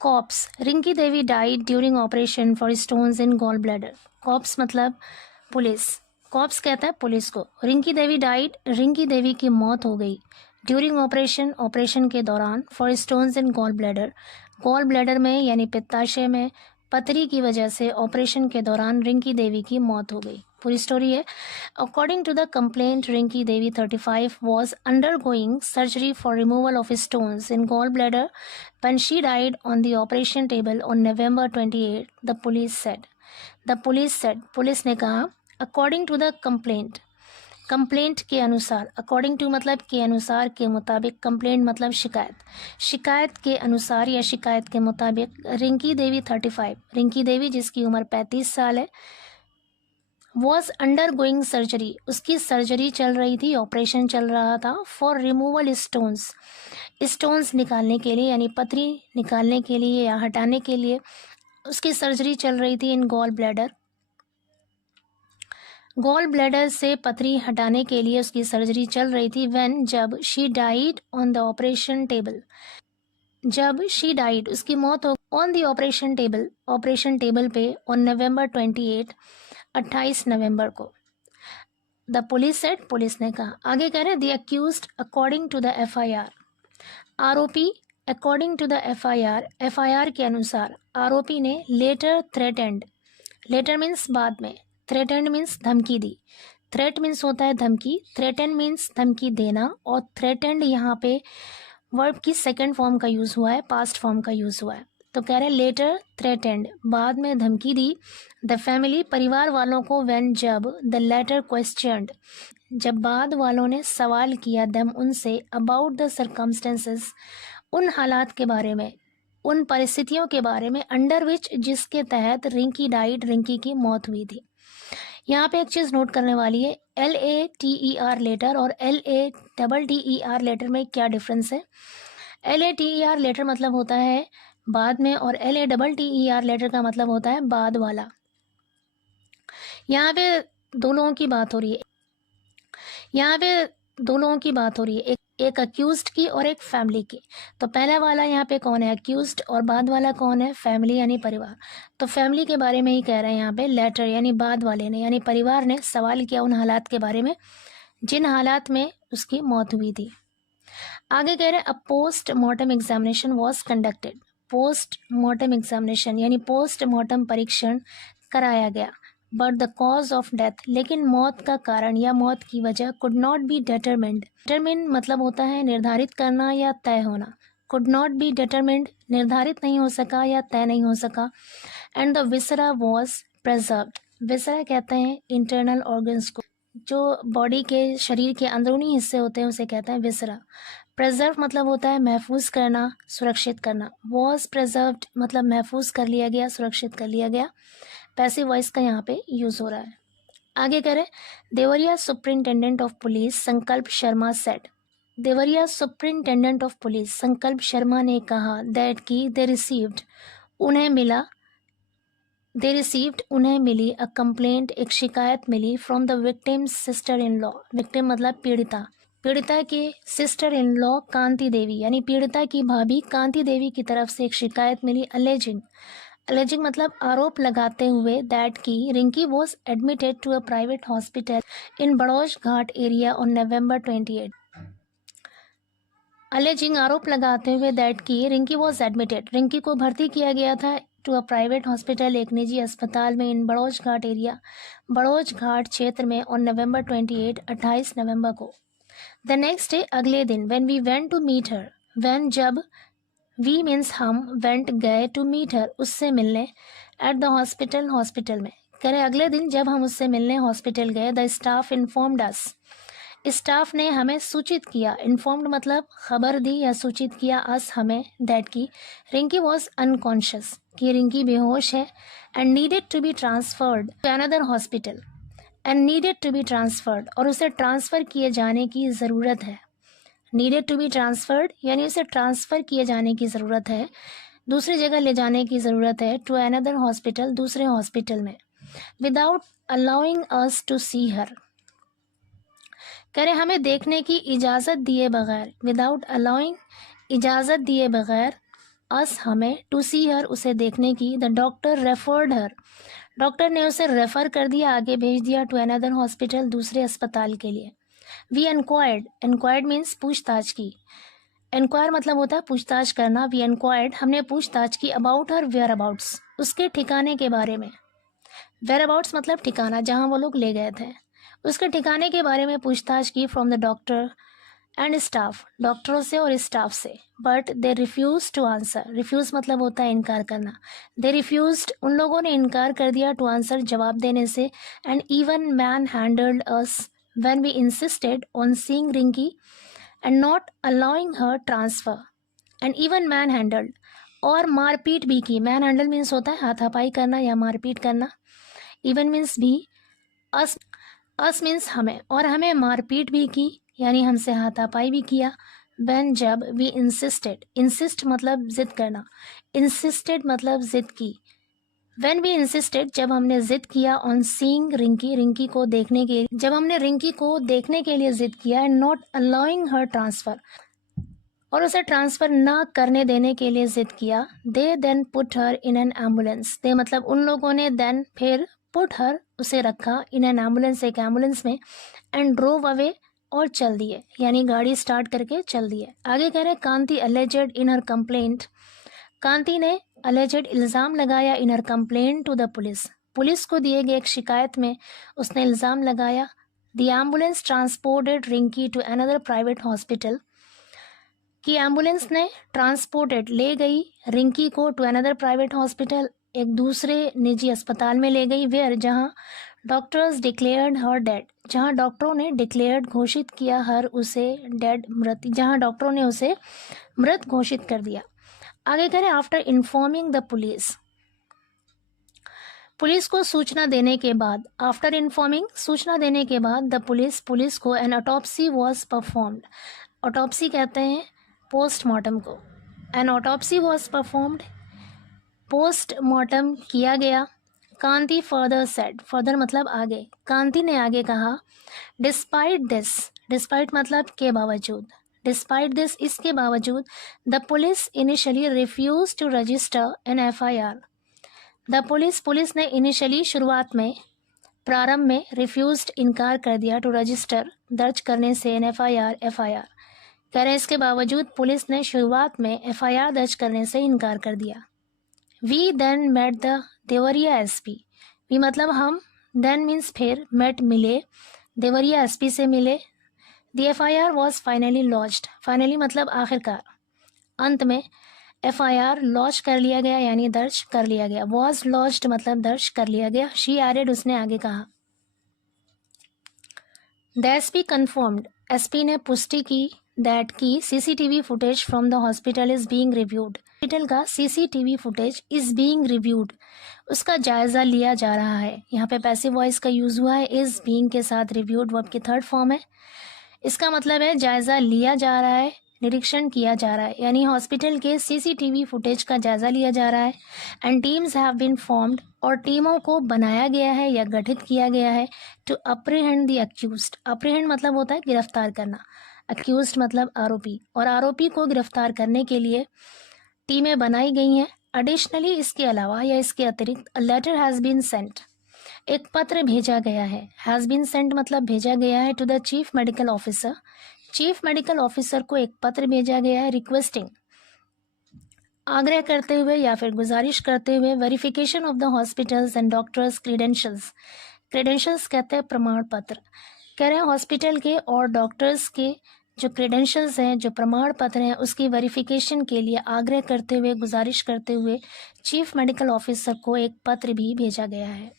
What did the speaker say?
Cops, Rinki Devi died during operation for stones in gall bladder. Cops मतलब police, cops कहता है police को। Rinki Devi died, Rinki Devi की मौत हो गई। ड्यूरिंग ऑपरेशन, ऑपरेशन के दौरान। For stones in gall bladder, gall bladder में यानी पित्ताशय में पथरी की वजह से ऑपरेशन के दौरान रिंकी देवी की मौत हो गई। पूरी स्टोरी है। According to the complaint, Rinki Devi 35 was undergoing surgery for removal of stones in gallbladder when she died on the operation table on November 28, the police said. Police ने कहा, according to the complaint, complaint के अनुसार, according to मतलब के अनुसार, के मुताबिक, complaint मतलब शिकायत, शिकायत के अनुसार या शिकायत के मुताबिक, रिंकी देवी 35, रिंकी देवी जिसकी उम्र 35 साल है, वॉज अंडर गोइंग सर्जरी, उसकी सर्जरी चल रही थी, ऑपरेशन चल रहा था, फॉर रिमूवल स्टोन्स, स्टोन्स निकालने के लिए यानी पथरी निकालने के लिए या हटाने के लिए उसकी सर्जरी चल रही थी इन गॉल ब्लैडर, गॉल ब्लैडर से पथरी हटाने के लिए उसकी सर्जरी चल रही थी। व्हेन जब she died on the operation table, जब शी डाइड उसकी मौत हो on the operation table, operation table पे ऑन नवंबर 28, 28 नवंबर को। द पुलिस सेड, पुलिस ने कहा। आगे कह रहे the accused according to the FIR, आरोपी according to the FIR, FIR के अनुसार आरोपी ने लेटर थ्रेटेंड, लेटर मीन्स बाद में, थ्रेटेंड मीन्स धमकी दी, थ्रेट मीन्स होता है धमकी, थ्रेटेंड मीन्स धमकी देना, और थ्रेटेंड यहाँ पे वर्ब की सेकंड फॉर्म का यूज़ हुआ है, पास्ट फॉर्म का यूज़ हुआ है। तो कह रहे लेटर थ्रेटेंड, बाद में धमकी दी, द फैमिली परिवार वालों को, व्हेन जब, द लेटर क्वेश्चनड जब बाद वालों ने सवाल किया, देम उनसे, अबाउट द सर्कमस्टेंसेस उन हालात के बारे में, उन परिस्थितियों के बारे में, अंडर विच जिसके तहत रिंकी डाइड रिंकी की मौत हुई थी। यहाँ पे एक चीज़ नोट करने वाली है, LATER लेटर और LATTER लेटर में क्या डिफरेंस है। LATER लेटर मतलब होता है बाद में और LATTER लेटर का मतलब होता है बाद वाला। यहाँ पे दो लोगों की बात हो रही है, यहाँ पे दो लोगों की बात हो रही है, एक अक्यूज्ड की और एक फैमिली की। तो पहला वाला यहाँ पे कौन है, अक्यूज्ड, और बाद वाला कौन है, फैमिली यानी परिवार। तो फैमिली के बारे में ही कह रहे हैं यहाँ पे, लेटर यानी बाद वाले ने यानी परिवार ने सवाल किया उन हालात के बारे में जिन हालात में उसकी मौत हुई थी। आगे कह रहे हैं, अ post mortem examination was conducted, post mortem examination यानी पोस्ट मॉर्टम परीक्षण कराया गया, but the cause of death, लेकिन मौत का कारण या मौत की वजह, could not be determined, determine मतलब होता है निर्धारित करना या तय होना, कुड नॉट बी डिटरमिन्ड निर्धारित नहीं हो सका या तय नहीं हो सका, एंड द विसरा वॉज प्रेजर्व्ड, विसरा कहते हैं इंटरनल ऑर्गन्स को, जो बॉडी के शरीर के अंदरूनी हिस्से होते हैं उसे कहते हैं विसरा। प्रेजर्व मतलब होता है महफूज करना, सुरक्षित करना, वॉज प्रेजर्व्ड मतलब महफूज कर लिया गया, सुरक्षित कर लिया गया, पैसिव वॉइस का यहाँ पे यूज हो रहा है। आगे करें, देवरिया सुप्रिंटेंडेंट ऑफ पुलिस संकल्प Sharma said, Deoria superintendent of police संकल्प शर्मा ने कहा, दैट की दे रिसीव्ड उन्हें मिला, दे रिसीव्ड उन्हें मिली, अ कंप्लेंट एक शिकायत मिली, from the victim's sister in law, victim मतलब पीड़िता, पीड़िता की सिस्टर इन लॉ कांति देवी यानी पीड़िता की भाभी कांति देवी की तरफ से एक शिकायत मिली, अलेजिंग, अलेजिंग मतलब आरोप लगाते हुए, दैट की Rinki was admitted to a private hospital in Badauj Ghat area on November 28, alleging आरोप लगाते हुए, दैट की रिंकी वॉज एडमिटेड रिंकी को भर्ती किया गया था, टू अ प्राइवेट हॉस्पिटल एक निजी अस्पताल में, इन बड़ौज घाट एरिया बड़ौज घाट क्षेत्र में, ऑन नवंबर 28, 28 नवंबर को। द नेक्स्ट डे अगले दिन, when we went to meet her, when जब, वी मीन्स हम, वेंट गए, टू मीट हर उससे मिलने, एट द हॉस्पिटल हॉस्पिटल में, कह रहे अगले दिन जब हम उससे मिलने हॉस्पिटल गए, the staff informed us, staff ने हमें सूचित किया, इन्फॉर्म्ड मतलब खबर दी या सूचित किया, अस हमें, दैट की रिंकी वॉज अनकॉन्शियस कि रिंकी बेहोश है, and needed to be transferred to another hospital, and needed to be transferred और उसे ट्रांसफ़र किए जाने की ज़रूरत है, नीडेड टू बी ट्रांसफर्ड यानी उसे ट्रांसफ़र किए जाने की ज़रूरत है, दूसरी जगह ले जाने की ज़रूरत है, टू अनदर हॉस्पिटल दूसरे हॉस्पिटल में, विदाउट अलाउइंग अस टू सी हर, कह रहे हमें देखने की इजाज़त दिए बगैर, विदाउट अलाउइंग इजाज़त दिए बगैर, अस हमें, टू सी हर उसे देखने की, the doctor referred her doctor ने उसे रेफर कर दिया, आगे भेज दिया, टू अनदर हॉस्पिटल दूसरे अस्पताल के लिए। वी एनक्वायर्ड मीन्स पूछताछ की, एनक्वायर मतलब होता है पूछताछ करना। वी एनक्वायर्ड हमने पूछताछ की, अबाउट हर वेयर अबाउट्स उसके ठिकाने के बारे में। वेयर अबाउट्स मतलब ठिकाना, जहाँ वो लोग ले गए थे, उसके ठिकाने के बारे में पूछताछ की। From the doctor and staff डॉक्टरों से और स्टाफ से। But they refuse to answer, refuse मतलब होता है इनकार करना। दे रिफ्यूज्ड उन लोगों ने इनकार कर दिया, टू आंसर जवाब देने से। And even manhandled us when we insisted on seeing Rinki and not allowing her transfer. And even manhandled और मारपीट भी की। मैन हैंडल मीन्स होता है हाथापाई करना या मारपीट करना। इवन मीन्स भी, अस मीन्स हमें, और हमें मारपीट भी की यानी हमसे हाथापाई भी किया। व्हेन जब, वी इंसिस्टेड, इंसिस्ट मतलब जिद करना, इंसिस्टेड मतलब जिद की। व्हेन वी इंसिस्टेड जब हमने जिद किया, ऑन सीइंग रिंकी रिंकी को देखने के, जब हमने रिंकी को देखने के लिए जिद किया। And not allowing her transfer और उसे ट्रांसफर ना करने देने के लिए जिद किया। They then put her in an ambulance, they मतलब उन लोगों ने, देन फिर, पुट हर उसे रखा, इन एन एम्बुलेंस एक एम्बुलेंस में। एंड ड्रोव अवे और चल दिए यानी गाड़ी स्टार्ट करके चल दिए। आगे कह रहे कांति अलेजेड इन हर कंप्लेंट, कांति ने अलेजेड इल्ज़ाम लगाया, in her complaint to the police, police को दिए गए एक शिकायत में उसने इल्ज़ाम लगाया। The ambulance transported Rinki to another private hospital, कि एम्बुलेंस ने ट्रांसपोर्टेड ले गई रिंकी को, टू अनदर प्राइवेट हॉस्पिटल एक दूसरे निजी अस्पताल में ले गई। वेयर जहां डॉक्टर्स डिक्लेयर्ड हर डेड, जहां डॉक्टरों ने डिक्लेयर्ड घोषित किया, हर उसे डेड मृत, जहां डॉक्टरों ने उसे मृत घोषित कर दिया। आगे करें after informing the police, police को सूचना देने के बाद, आफ्टर इन्फॉर्मिंग सूचना देने के बाद, द पुलिस को an autopsy was performed, autopsy कहते हैं पोस्टमार्टम को। An autopsy was performed postmortem किया गया। कांति फर्दर सेड, फर्दर मतलब आगे, कांति ने आगे कहा, डिस्पाइट दिस, डिस्पाइट मतलब के बावजूद, डिस्पाइट दिस इसके बावजूद, the police initially refuse to register an FIR, the police ने इनिशियली शुरुआत में, प्रारंभ में, रिफ्यूज्ड इनकार कर दिया, टू रजिस्टर दर्ज करने से, एन FIR कह रहे इसके बावजूद पुलिस ने शुरुआत में FIR दर्ज करने से इनकार कर दिया। We then met the Deoria SP, we मतलब हम, देन मीन्स फिर, मेट मिले, देवरिया SP से मिले। The FIR was finally launched, finally मतलब आखिरकार, अंत में FIR लॉन्च कर लिया गया यानी दर्ज कर लिया गया। वॉज लॉन्च्ड मतलब दर्ज कर लिया गया। शी एडेड उसने आगे कहा। द SP कन्फर्म्ड, SP ने पुष्टि की, दैट की CCTV footage from the hospital is being reviewed, hospital का CCTV footage is being reviewed, उसका जायजा लिया जा रहा है। यहाँ पे पैसिव वॉइस का यूज हुआ है, इज बीइंग के साथ, रिव्यूड वर्ब की थर्ड फॉर्म है। इसका मतलब है जायजा लिया जा रहा है, निरीक्षण किया जा रहा है, यानी हॉस्पिटल के CCTV फुटेज का जायजा लिया जा रहा है। And teams have been formed, और टीमों को बनाया गया है या गठित किया गया है, to apprehend the accused, apprehend मतलब होता है गिरफ्तार करना, अक्यूज्ड मतलब आरोपी, और आरोपी को गिरफ्तार करने के लिए टीमें बनाई गई हैं। एडिशनली इसके अलावा या इसके अतिरिक्त, a letter has been sent, एक पत्र भेजा गया है। हैज़ बीन सेंट मतलब भेजा गया है, to the chief medical officer, chief medical officer को एक पत्र भेजा गया है, रिक्वेस्टिंग आग्रह करते हुए या फिर गुजारिश करते हुए, verification of the hospitals and doctors credentials, credentials कहते हैं प्रमाण पत्र, कह रहे हैं हॉस्पिटल के और डॉक्टर्स के जो क्रीडेंशियल्स हैं, जो प्रमाण पत्र हैं, उसकी वेरिफिकेशन के लिए आग्रह करते हुए, गुजारिश करते हुए चीफ मेडिकल ऑफिसर को एक पत्र भी भेजा गया है।